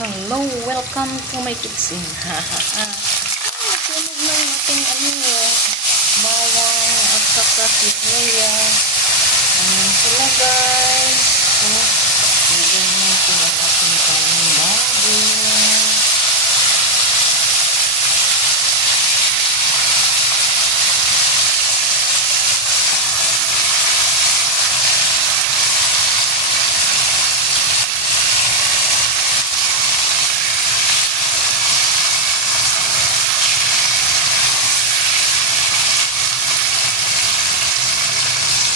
Hello, welcome to my kitchen. Nasunog na yung ating bawang at saka sibuyas. Sila guys. So, lagyan natin ang ating kaming baboy.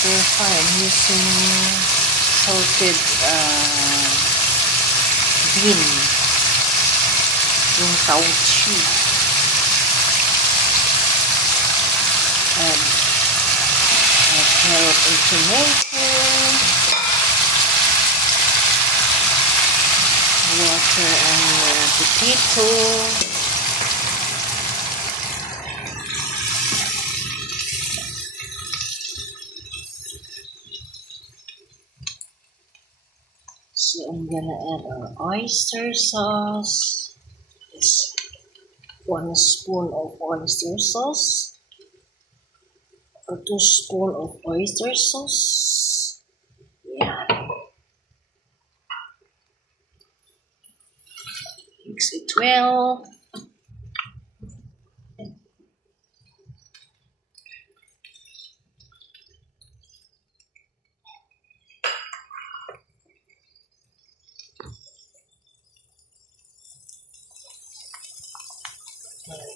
So far, I'm using salted bean, yung tauchi, and carrot and tomato, water and potato. So I'm gonna add our oyster sauce. It's 1 spoon of oyster sauce or 2 spoons of oyster sauce. Yeah. Mix it well.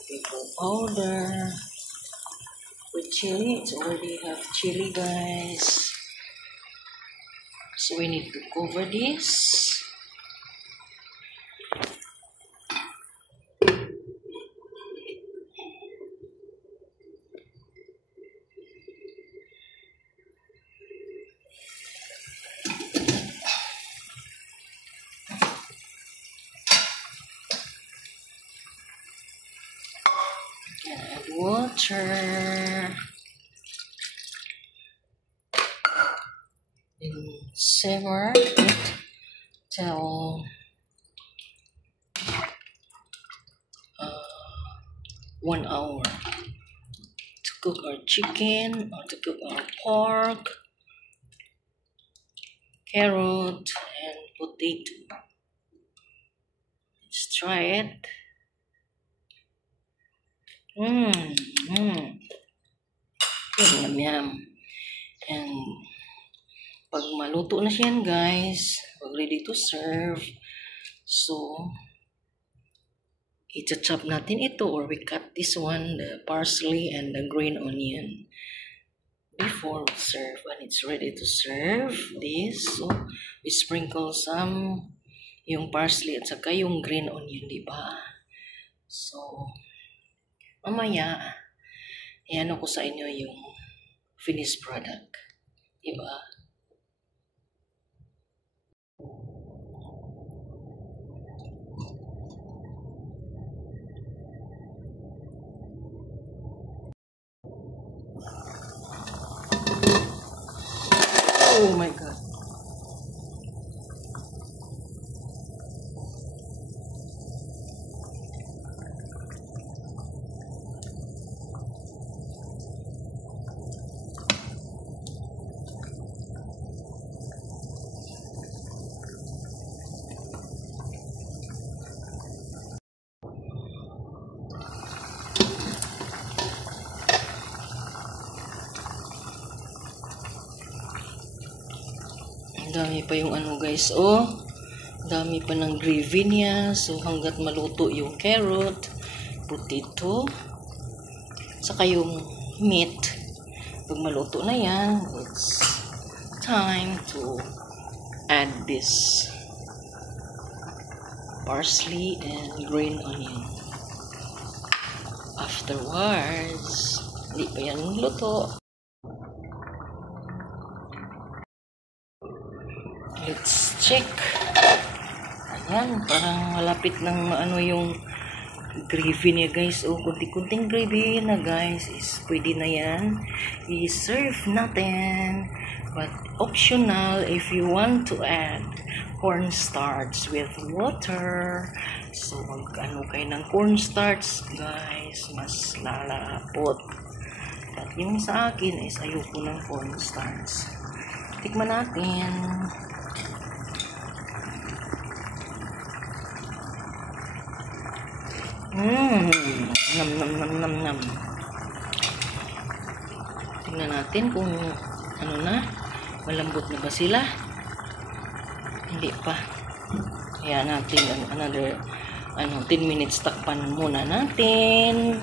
Pepper powder with chili. It's already have chili, guys. So we need to cover this. Add water and simmer it till 1 hour to cook our chicken or to cook our pork, carrot, and potato. Let's try it. Yum. And pag maluto na siya guys, pag ready to serve, so i-chop natin ito, or we cut this one, the parsley and the green onion, before we serve. When it's ready to serve this, so we sprinkle some yung parsley at saka yung green onion, diba? So mamaya iano ko sa inyo yung finished product, diba? Oh my god. Dami pa yung guys, dami pa ng gravy niya. So hanggat maluto yung carrot, potato, saka yung meat, pag maluto na yan, it's time to add this parsley and green onion. Afterwards, hindi pa yan luto. Let's check. Ayan, parang malapit ng yung gravy niya guys. Kunti-kunting gravy na guys. Is pwede na yan i-serve natin. But optional if you want to add cornstarch with water. So, mag-ano kayo ng cornstarch, guys. Mas lalapot. At yung sa akin is ayoko ng cornstarch. Tikman natin. Nam nam nam nam nam. Tingnan natin kung ano na, malambot na ba sila? Hindi pa. Kaya natin another 10 minutes, takpan muna natin.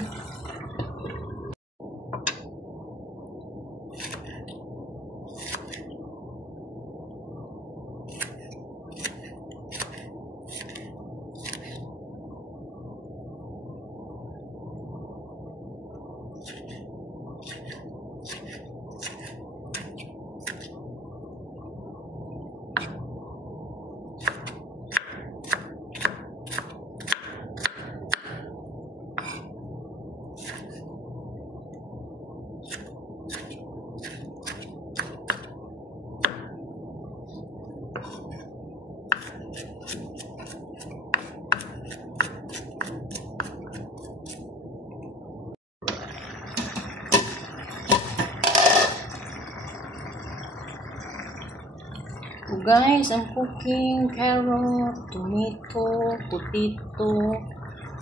So guys, I'm cooking carrot, tomato, potato,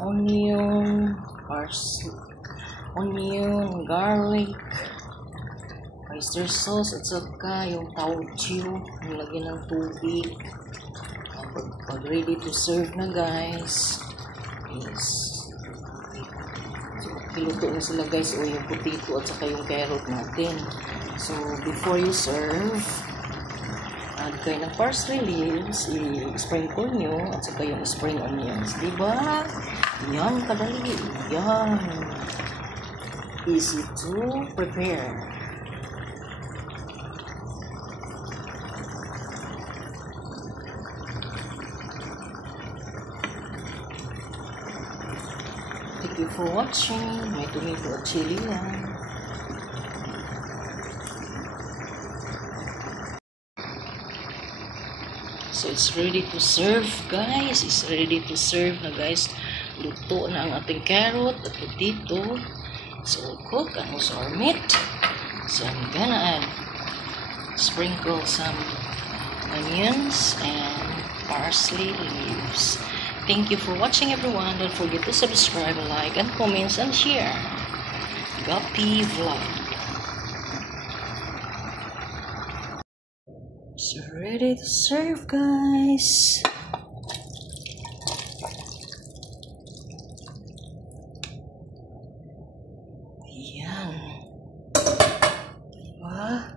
onion, garlic, oyster sauce, at saka yung tauchiu, nilagyan ng tubig. Pag ready to serve na, guys, is piluto na sila, guys, o yung potato at saka yung carrot natin. So before you serve, add kayo ng parsley leaves, i-sprinkle nyo, at saka yung spring onions. Diba? Yan, kadali. Yan. Easy to prepare. Thank you for watching. May tomato at chili lang. So it's ready to serve, guys. It's ready to serve na, guys. Luto na ang ating carrot at potato. So cook and also our meat. So I'm gonna add, sprinkle some onions and parsley leaves. Thank you for watching, everyone. Don't forget to subscribe, like, and comments and share. Guppy Vlog. So ready to serve, guys. Yan. Diba?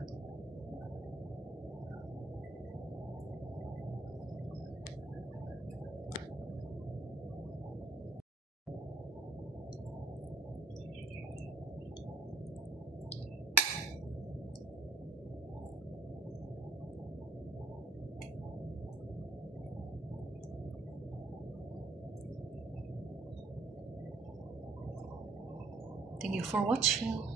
Thank you for watching.